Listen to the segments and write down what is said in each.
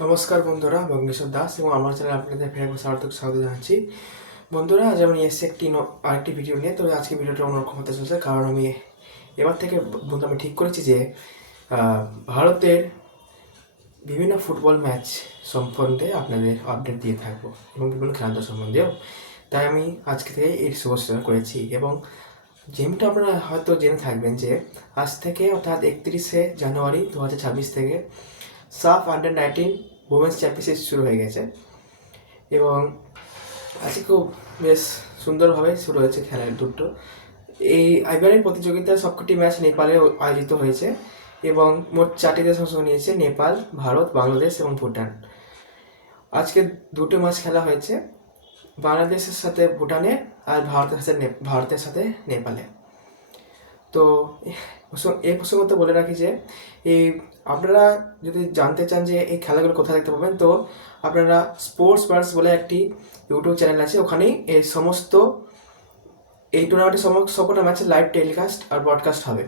নমস্কার বন্ধুরা, ভগ্নেশ্বর দাস এবং আমার চ্যানেলে আপনাদের ফের একবার স্বাগত জানাচ্ছি। বন্ধুরা, আজ আমি এসেছি আরেকটি ভিডিও নিয়ে। তবে আজকে ভিডিওটা অন্যরকম হতে চলেছে, কারণ আমি এবার থেকে আমি ঠিক করেছি যে ভারতের বিভিন্ন ফুটবল ম্যাচ সম্বন্ধে আপনাদের আপডেট দিয়ে থাকবো এবং বিভিন্ন খেলাধুলা সম্বন্ধেও। তাই আমি আজকে থেকে এই শুভ সূচনা করেছি এবং যেমনটা আপনারা হয়তো জেনে থাকবেন যে আজ থেকে অর্থাৎ 31শে জানুয়ারি 2026 থেকে সাফ আন্ডার-19 উমেন্স চ্যাম্পিয়নশিপ শুরু হয়ে গেছে এবং আজকে খুব বেশ সুন্দরভাবে শুরু হয়েছে খেলার দুটো। এই আইবিএলের প্রতিযোগিতায় সবকটি ম্যাচ নেপালে আয়োজিত হয়েছে এবং মোট 4টি দেশ অংশ নিয়েছে: নেপাল, ভারত, বাংলাদেশ এবং ভুটান। আজকে দুটো ম্যাচ খেলা হয়েছে, বাংলাদেশের সাথে ভুটানের আর ভারতের সাথে নেপালে। তো এই প্রসঙ্গতে বলে রাখি যে এই আপনারা যদি জানতে চান যে এই খেলাগুলো কোথায় দেখতে পাবেন, তো আপনারা স্পোর্টস বার্স বলে একটি ইউটিউব চ্যানেল আছে, ওখানেই এই সমস্ত এই টুর্নামেন্টের সবকটা ম্যাচের লাইভ টেলিকাস্ট আর ব্রডকাস্ট হবে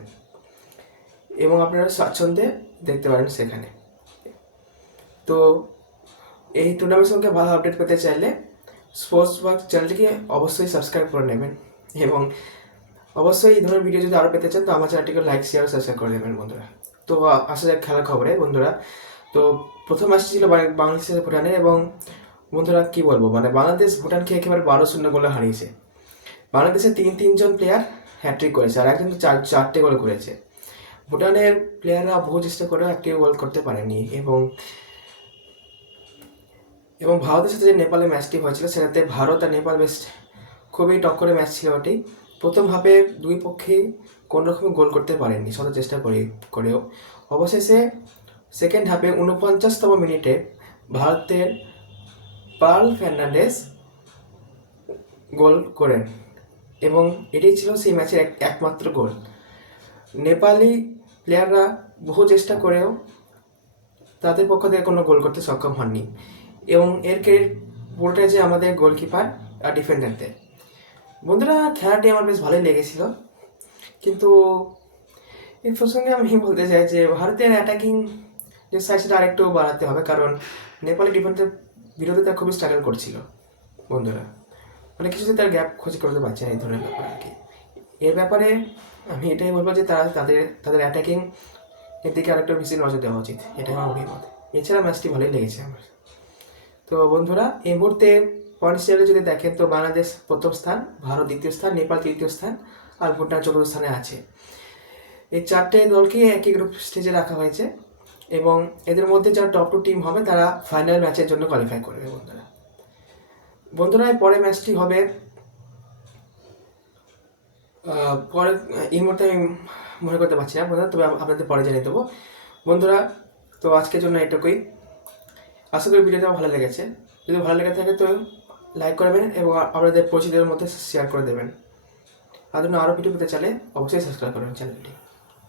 এবং আপনারা স্বাচ্ছন্দ্যে দেখতে পারেন সেখানে। তো এই টুর্নামেন্ট সম্পর্কে ভালো আপডেট পেতে চাইলে স্পোর্টস বার্স চ্যানেলটিকে অবশ্যই সাবস্ক্রাইব করে নেবেন এবং অবশ্যই এই ধরনের ভিডিও যদি আরও পেতে চান তো আমার চ্যানেলটিকে লাইক, শেয়ার, সাবস্ক্রাইব করে দেবেন বন্ধুরা। তো আসা যাক খেলার খবরে বন্ধুরা। তো প্রথম ম্যাচটি ছিল বাংলাদেশের ভুটানের এবং বন্ধুরা কী বলবো, বাংলাদেশ ভুটানকে একেবারে 12-0 গোলে হারিয়েছে। বাংলাদেশের তিনজন প্লেয়ার হ্যাট্রিক করেছে আর একজন তো চারটে গোল করেছে। ভুটানের প্লেয়াররা বহু চেষ্টা করেও একটি গোল করতে পারেনি এবং ভারতের সাথে যে নেপালের ম্যাচটি হয়েছিল সেটাতে ভারত আর নেপাল বেশ খুবই টক্করের ম্যাচ ছিল ওটি। প্রথম হাফে দুই পক্ষেই কোনো রকম গোল করতে পারেননি শত চেষ্টা করেও। অবশেষে সেকেন্ড হাফে 49তম মিনিটে ভারতের পার্ল ফার্নান্ডেজ গোল করেন এবং এটাই ছিল সেই ম্যাচের একমাত্র গোল। নেপালি প্লেয়াররা বহু চেষ্টা করেও তাদের পক্ষ থেকে কোনো গোল করতে সক্ষম হননি এবং এর ক্রেডিট পুরোটাই যে আমাদের গোলকিপার আর ডিফেন্ডারদের। বন্ধুরা, খেলাটি আমার বেশ ভালোই লেগেছিল, কিন্তু এই প্রসঙ্গে আমি বলতে চাই যে ভারতের অ্যাটাকিং যে সাইড সেটা আরেকটু বাড়াতে হবে, কারণ নেপালি ডিফেন্সের বিরোধিতা খুবই স্ট্রাগল করছিল বন্ধুরা। কিছুতে তার গ্যাপ খুঁজে করতে পারছে না এই ধরনের ব্যাপার আর কি। এর ব্যাপারে আমি এটাই বলবো যে তাদের অ্যাটাকিং এর দিকে আরেকটু বেশি নজর দেওয়া উচিত, এটাই আমার অভিমত। এছাড়া ম্যাচটি ভালোই লেগেছে আমার। তো বন্ধুরা, এই মুহূর্তে পয়েন্টস টেবিলে যদি দেখেন তো বাংলাদেশ প্রথম স্থান, ভারত দ্বিতীয় স্থান, নেপাল তৃতীয় স্থান আর ভুটান চতুর্থ স্থানে আছে। এই চারটে দলকে একই গ্রুপ স্টেজে রাখা হয়েছে এবং এদের মধ্যে যারা টপ 2 টিম হবে তারা ফাইনাল ম্যাচের জন্য কোয়ালিফাই করবে বন্ধুরা। এই পরের ম্যাচটি হবে এই মুহূর্তে আমি মনে করতে পারছি না বন্ধুরা, তবে আপনাদের পরে জানিয়ে দেবো বন্ধুরা। তো আজকের জন্য এটুকুই। আশা করি ভিডিওটা ভালো লেগেছে। যদি ভালো লেগে থাকে তো লাইক করবেন এবং আপনাদের পরিচিতদের মধ্যে শেয়ার করে দেবেন। তার জন্য আরও ভিডিও পেতে চাইলে অবশ্যই সাবস্ক্রাইব করবেন চ্যানেলটি।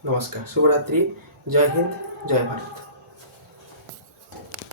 নমস্কার, শুভরাত্রি, জয় হিন্দ, জয় ভারত।